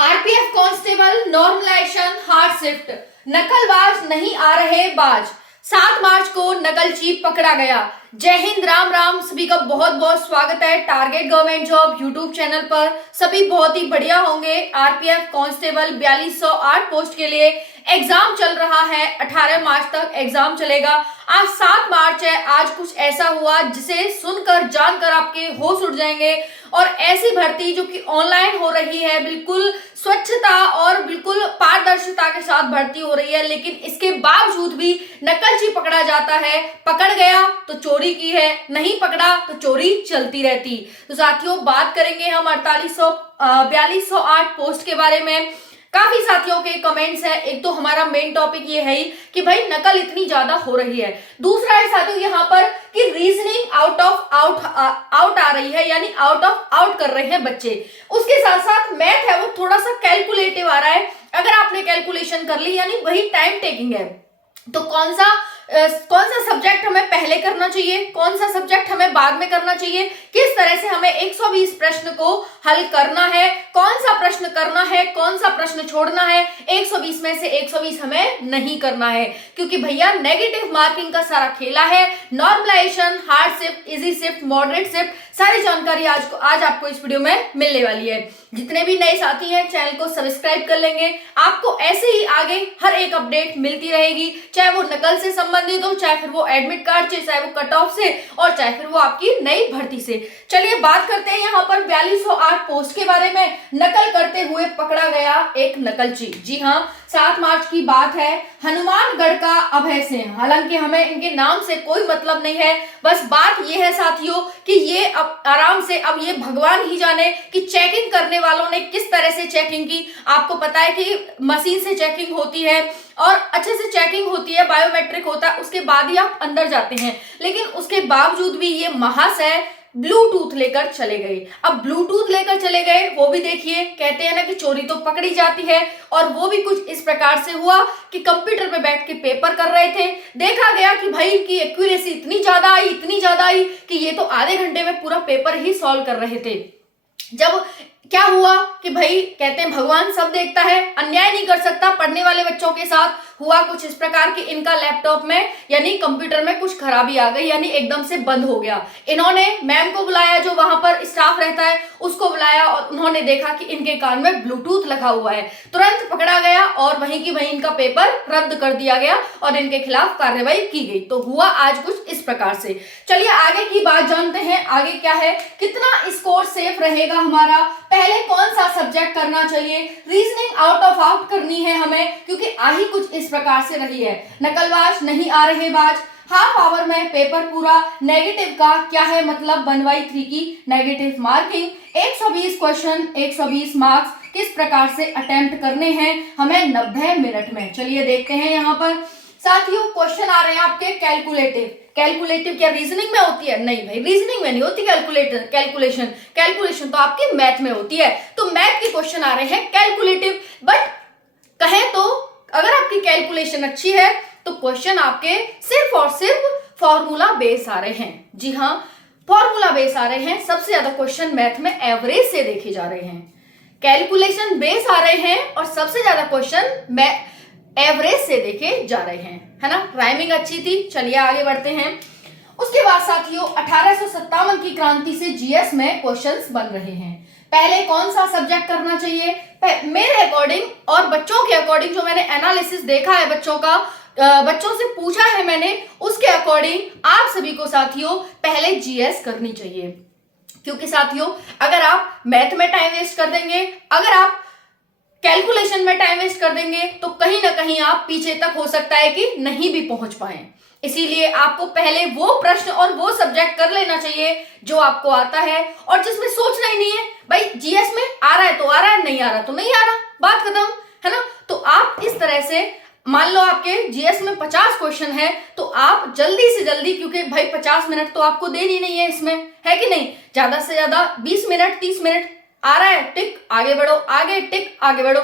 RPF constable normalization hard shift, नकलबाज नहीं आ रहे बाज। 7 मार्च को नकलची पकड़ा गया। जय हिंद, राम राम। सभी का बहुत बहुत स्वागत है target government job YouTube channel पर। सभी बहुत ही बढ़िया होंगे। आरपीएफ कांस्टेबल 4208 पोस्ट के लिए एग्जाम चल रहा है। 18 मार्च तक एग्जाम चलेगा। आज 7 मार्च है। आज कुछ ऐसा हुआ जिसे सुनकर जानकर आपके होश उड़ जाएंगे। और ऐसी भर्ती जो कि ऑनलाइन हो रही है, बिल्कुल स्वच्छता और बिल्कुल पारदर्शिता के साथ भर्ती हो रही है, लेकिन इसके बावजूद भी नकलची पकड़ा जाता है। पकड़ गया तो चोरी की है, नहीं पकड़ा तो चोरी चलती रहती। तो साथियों, बात करेंगे हम 4208 पोस्ट के बारे में। काफी साथियों के कमेंट्स हैं। एक तो हमारा मेन टॉपिक ये है कि भाई नकल इतनी ज्यादा हो रही है। दूसरा है साथियों यहाँ पर कि रीजनिंग आउट आ रही है, यानी आउट ऑफ आउट कर रहे हैं बच्चे। उसके साथ साथ मैथ है वो थोड़ा सा कैलकुलेटिव आ रहा है। अगर आपने कैलकुलेशन कर ली यानी वही टाइम टेकिंग है, तो कौन सा सब्जेक्ट हमें पहले करना चाहिए, कौन सा सब्जेक्ट हमें बाद में करना चाहिए, किस तरह से हमें 120 प्रश्न को हल करना है, कौन सा प्रश्न करना है, कौन सा प्रश्न छोड़ना है। 120 में से 120 हमें नहीं करना है, क्योंकि भैया नेगेटिव मार्किंग का सारा खेला है। Normalization, hard shift, easy shift, moderate shift, सारी जानकारी आज आपको इस वीडियो में मिलने वाली है। जितने भी नए साथी हैं चैनल को सब्सक्राइब कर लेंगे। आपको ऐसे ही आगे हर एक अपडेट मिलती रहेगी, चाहे वो नकल से संबंधित हो, चाहे फिर वो एडमिट कार्ड से, चाहे वो कट ऑफ से, और चाहे फिर वो आपकी नई भर्ती से। चलिए बात करते हैं यहाँ पर 4208 पोस्ट के बारे में। नकल करते हुए पकड़ा गया एक नकलची। जी हाँ, 7 मार्च की बात है। हनुमानगढ़ का अभय सिंह। हालांकि हमें इनके नाम से कोई मतलब नहीं है, बस बात यह है साथियों कि ये अब आराम से, अब ये भगवान ही जाने कि चेकिंग करने वालों ने किस तरह से चेकिंग की। आपको पता है कि मशीन से चेकिंग होती है और अच्छे से चेकिंग होती है, बायोमेट्रिक होता है, उसके बाद ही आप अंदर जाते हैं। लेकिन उसके बावजूद भी ये महाशय ब्लूटूथ लेकर चले गए। अब ब्लूटूथ लेकर चले गए, वो भी देखिए, कहते हैं ना कि चोरी तो पकड़ी जाती है, और वो भी कुछ इस प्रकार से हुआ कि कंप्यूटर पे बैठ के पेपर कर रहे थे। देखा गया कि भाई इनकी एक्यूरेसी इतनी ज्यादा आई कि ये तो आधे घंटे में पूरा पेपर ही सॉल्व कर रहे थे। जब क्या हुआ कि भाई कहते हैं भगवान सब देखता है, अन्याय नहीं कर सकता। पढ़ने वाले बच्चों के साथ हुआ कुछ इस प्रकार कि इनका लैपटॉप में यानी कंप्यूटर में कुछ खराबी आ गई, यानी एकदम से बंद हो गया। इन्होंने मैम को बुलाया, जो वहां पर स्टाफ रहता है उसको बुलाया, और उन्होंने देखा कि इनके कान में ब्लूटूथ लगा हुआ है। तुरंत पकड़ा गया और वहीं की वहीं इनका पेपर रद्द कर दिया गया और इनके खिलाफ कार्रवाई की गई। तो हुआ आज कुछ इस प्रकार से। चलिए आगे की बात जानते हैं। आगे क्या है, कितना स्कोर सेफ रहेगा हमारा, पहले कौन सा सब्जेक्ट करना चाहिए, रीजनिंग आउट ऑफ आउट करनी है हमें, क्योंकि आही कुछ इस प्रकार से रही है। नकलबाज नहीं आ रहे बाज, हाफ आवर में पेपर पूरा। नेगेटिव का क्या है मतलब, 1/3 की नेगेटिव मार्किंग। 120 क्वेश्चन, 120 मार्क्स किस प्रकार से अटेम्प्ट करने हैं हमें 90 मिनट में। चलिए देखते हैं यहाँ पर साथियों। क्वेश्चन आ रहे हैं आपके कैलकुलेटिव क्या रीजनिंग में होती है? नहीं भाई, रीजनिंग में नहीं होती कैलकुलेशन तो आपकी मैथ में होती है। तो मैथ के क्वेश्चन आ रहे हैं कैलकुलेटिव। बट कहें तो अगर आपकी कैलकुलेशन अच्छी है तो क्वेश्चन आपके सिर्फ और सिर्फ फॉर्मूला बेस आ रहे हैं। जी हाँ, फॉर्मूला बेस आ रहे हैं। सबसे ज्यादा क्वेश्चन मैथ में एवरेज से देखे जा रहे हैं, कैलकुलेशन बेस आ रहे हैं, और सबसे ज्यादा क्वेश्चन एवरेज से देखे जा रहे हैं, है ना। राइमिंग अच्छी थी। चलिए आगे बढ़ते हैं। उसके बाद साथियों 1857 की क्रांति से जीएस में क्वेश्चंस बन रहे हैं। पहले कौन सा सब्जेक्ट करना चाहिए, मेरे अकॉर्डिंग और बच्चों के अकॉर्डिंग, जो मैंने एनालिसिस देखा है बच्चों का, बच्चों से पूछा है मैंने, उसके अकॉर्डिंग आप सभी को साथियों पहले जीएस करनी चाहिए। क्योंकि साथियों अगर आप मैथ में टाइम वेस्ट कर देंगे, अगर आप कैलकुलेशन में टाइम वेस्ट कर देंगे, तो कहीं ना कहीं आप पीछे तक हो सकता है कि नहीं भी पहुंच पाए। इसीलिए आपको पहले वो प्रश्न और वो सब्जेक्ट कर लेना चाहिए जो आपको आता है, और जिसमें सोचना ही नहीं है। भाई जीएस में आ रहा है तो आ रहा है, नहीं आ रहा तो नहीं आ रहा, बात खत्म, है ना। तो आप इस तरह से, मान लो आपके जीएस में 50 क्वेश्चन है, तो आप जल्दी से जल्दी, क्योंकि भाई 50 मिनट तो आपको देनी नहीं है इसमें, है कि नहीं, ज्यादा से ज्यादा 20 मिनट 30 मिनट आ रहा है, टिक आगे बढ़ो, आगे टिक आगे बढ़ो।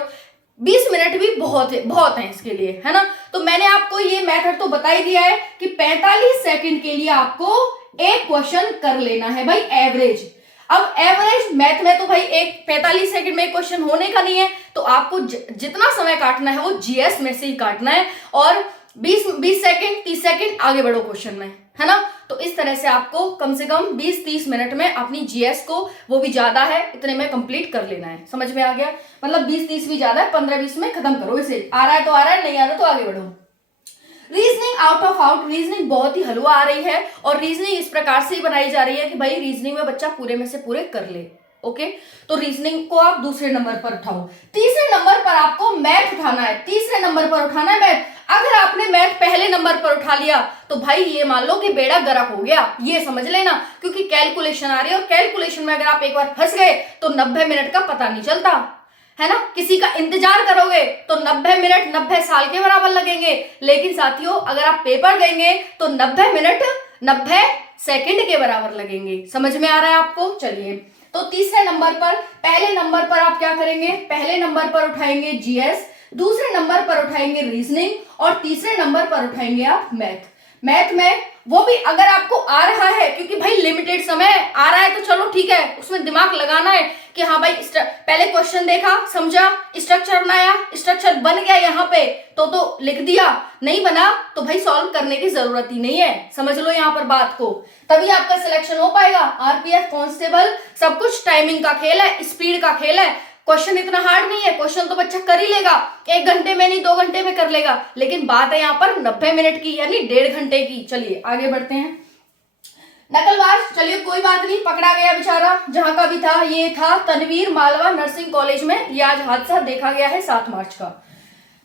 20 मिनट भी बहुत है इसके लिए, है ना। तो मैंने आपको ये मेथड तो बता ही दिया है कि 45 सेकंड के लिए आपको एक क्वेश्चन कर लेना है भाई, एवरेज। अब एवरेज मैथ में तो भाई एक 45 सेकंड में क्वेश्चन होने का नहीं है, तो आपको जितना समय काटना है वो जीएस में से ही काटना है, और 20 सेकंड 30 सेकंड आगे बढ़ो क्वेश्चन में, है ना। तो इस तरह से आपको कम से कम 20-30 मिनट में अपनी जीएस को, वो भी ज्यादा है इतने में कंप्लीट कर लेना है। समझ में आ गया? मतलब 20-30 भी ज्यादा है, 15-20 में खत्म करो इसे। आ रहा है तो आ रहा है, नहीं आ रहा तो आगे बढ़ो। Reasoning out of out, reasoning बहुत ही हलवा आ रही है, और रीजनिंग इस प्रकार से ही बनाई जा रही है कि भाई रीजनिंग में बच्चा पूरे में से पूरे कर ले। ओके, तो रीजनिंग को आप दूसरे नंबर पर उठाओ। तीसरे नंबर पर आपको मैथ उठाना है, तीसरे नंबर पर उठाना है मैथ। अगर आपने मैथ पहले नंबर पर उठा लिया तो भाई ये मान लो कि बेड़ा गर्क हो गया, ये समझ लेना, क्योंकि कैलकुलेशन आ रही है, और कैलकुलेशन में अगर आप एक बार फंस गए तो 90 मिनट का पता नहीं चलता, है ना। किसी का इंतजार करोगे तो 90 मिनट 90 साल के बराबर लगेंगे, लेकिन साथियों अगर आप पेपर देंगे तो 90 मिनट 90 सेकंड के बराबर लगेंगे। समझ में आ रहा है आपको? चलिए, तो तीसरे नंबर पर, पहले नंबर पर आप क्या करेंगे? पहले नंबर पर उठाएंगे जीएस, दूसरे नंबर पर उठाएंगे रीजनिंग, और तीसरे नंबर पर उठाएंगे आप मैथ। मैथ में वो भी अगर आपको आ रहा है, क्योंकि भाई लिमिटेड समय आ रहा है तो चलो ठीक है, उसमें दिमाग लगाना है कि हाँ भाई पहले क्वेश्चन देखा, समझा, स्ट्रक्चर बनाया, स्ट्रक्चर बन गया यहाँ पे तो लिख दिया, नहीं बना तो भाई सॉल्व करने की जरूरत ही नहीं है। समझ लो यहाँ पर बात को, तभी आपका सिलेक्शन हो पाएगा। आरपीएफ कांस्टेबल सब कुछ टाइमिंग का खेल है, स्पीड का खेल है। क्वेश्चन इतना हार्ड नहीं है, क्वेश्चन तो बच्चा कर ही लेगा, 1 घंटे में नहीं 2 घंटे में कर लेगा, लेकिन बात है यहाँ पर 90 मिनट की, यानी 1.5 घंटे की। चलिए आगे बढ़ते हैं। नकलबाज, चलिए कोई बात नहीं, पकड़ा गया बेचारा, जहां का भी था। ये था तनवीर मालवा नर्सिंग कॉलेज में, ये आज हादसा देखा गया है 7 मार्च का।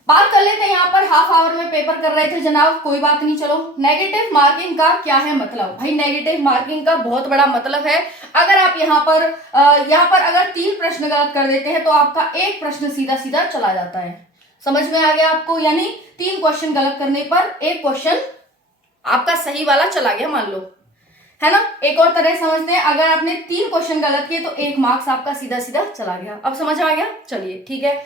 बात कर लेते हैं, यहाँ पर हाफ आवर में पेपर कर रहे थे जनाब, कोई बात नहीं। चलो, नेगेटिव मार्किंग का क्या है मतलब? भाई नेगेटिव मार्किंग का बहुत बड़ा मतलब है, अगर आप यहाँ पर अगर 3 प्रश्न गलत कर देते हैं तो आपका 1 प्रश्न सीधा सीधा चला जाता है। समझ में आ गया आपको? यानी 3 क्वेश्चन गलत करने पर 1 क्वेश्चन आपका सही वाला चला गया, मान लो, है ना। एक और तरह समझते हैं, अगर आपने 3 क्वेश्चन गलत किए तो 1 मार्क्स आपका सीधा सीधा चला गया। अब समझ आ गया? चलिए ठीक है,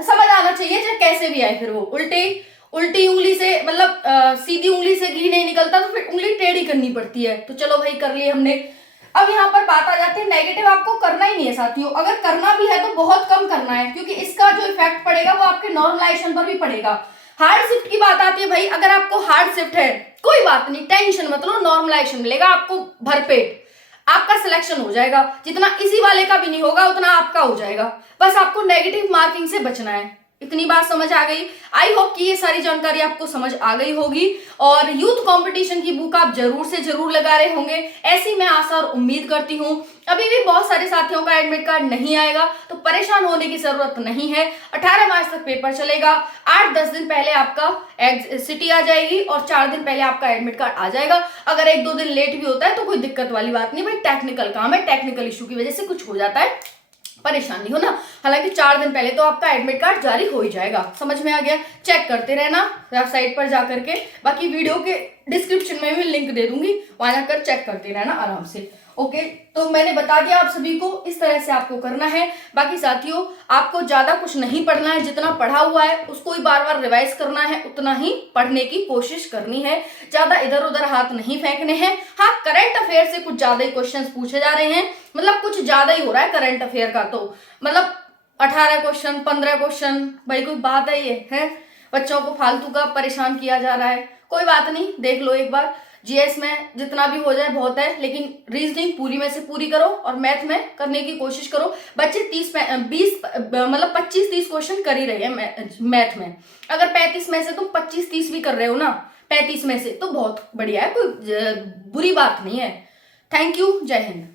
समझ आना चाहिए चाहे कैसे भी आए। फिर वो उल्टी उंगली से, मतलब सीधी उंगली से घी नहीं निकलता, तो फिर उंगली टेढ़ी करनी पड़ती है। तो चलो भाई कर लिए हमने। अब यहाँ पर बात आ जाती है, नेगेटिव आपको करना ही नहीं है साथियों, अगर करना भी है तो बहुत कम करना है, क्योंकि इसका जो इफेक्ट पड़ेगा वो आपके नॉर्मलाइजेशन पर भी पड़ेगा। हार्ड शिफ्ट की बात आती है, भाई अगर आपको हार्ड शिफ्ट है कोई बात नहीं, टेंशन मत लो, नॉर्मलाइजेशन मिलेगा आपको भरपेट, आपका सिलेक्शन हो जाएगा। जितना इसी वाले का भी नहीं होगा उतना आपका हो जाएगा, बस आपको नेगेटिव मार्किंग से बचना है। इतनी बात समझ आ गई? आई होप कि ये सारी जानकारी आपको समझ आ गई होगी, और यूथ कंपटीशन की बुक आप जरूर से जरूर लगा रहे होंगे, ऐसी मैं आशा और उम्मीद करती हूँ। अभी भी बहुत सारे साथियों का एडमिट कार्ड नहीं आएगा, तो परेशान होने की जरूरत नहीं है। 18 मार्च तक पेपर चलेगा, 8-10 दिन पहले आपका सिटी आ जाएगी, और 4 दिन पहले आपका एडमिट कार्ड आ जाएगा। अगर 1-2 दिन लेट भी होता है तो कोई दिक्कत वाली बात नहीं, भाई टेक्निकल काम है, टेक्निकल इशू की वजह से कुछ हो जाता है, परेशान नहीं होना। हालांकि 4 दिन पहले तो आपका एडमिट कार्ड जारी हो ही जाएगा। समझ में आ गया? चेक करते रहना वेबसाइट पर जाकर के, बाकी वीडियो के डिस्क्रिप्शन में भी लिंक दे दूंगी, वहां जाकर चेक करते रहना आराम से। ओके, तो मैंने बता दिया आप सभी को, इस तरह से आपको करना है। बाकी साथियों आपको ज्यादा कुछ नहीं पढ़ना है, जितना पढ़ा हुआ है उसको ही बार बार रिवाइज करना है, उतना ही पढ़ने की कोशिश करनी है, ज्यादा इधर उधर हाथ नहीं फेंकने हैं। हाँ, करंट अफेयर से कुछ ज्यादा ही क्वेश्चंस पूछे जा रहे हैं, मतलब कुछ ज्यादा ही हो रहा है करंट अफेयर का, तो मतलब 18 क्वेश्चन 15 क्वेश्चन, भाई कोई बात है ये? है बच्चों को फालतू का परेशान किया जा रहा है। कोई बात नहीं, देख लो एक बार, जीएस में जितना भी हो जाए बहुत है, लेकिन रीजनिंग पूरी में से पूरी करो, और मैथ में करने की कोशिश करो। बच्चे 25-30 क्वेश्चन कर ही रहे हैं मैथ में, अगर 35 में से तुम 25-30 भी कर रहे हो ना, 35 में से, तो बहुत बढ़िया है, कोई बुरी बात नहीं है। थैंक यू, जय हिंद।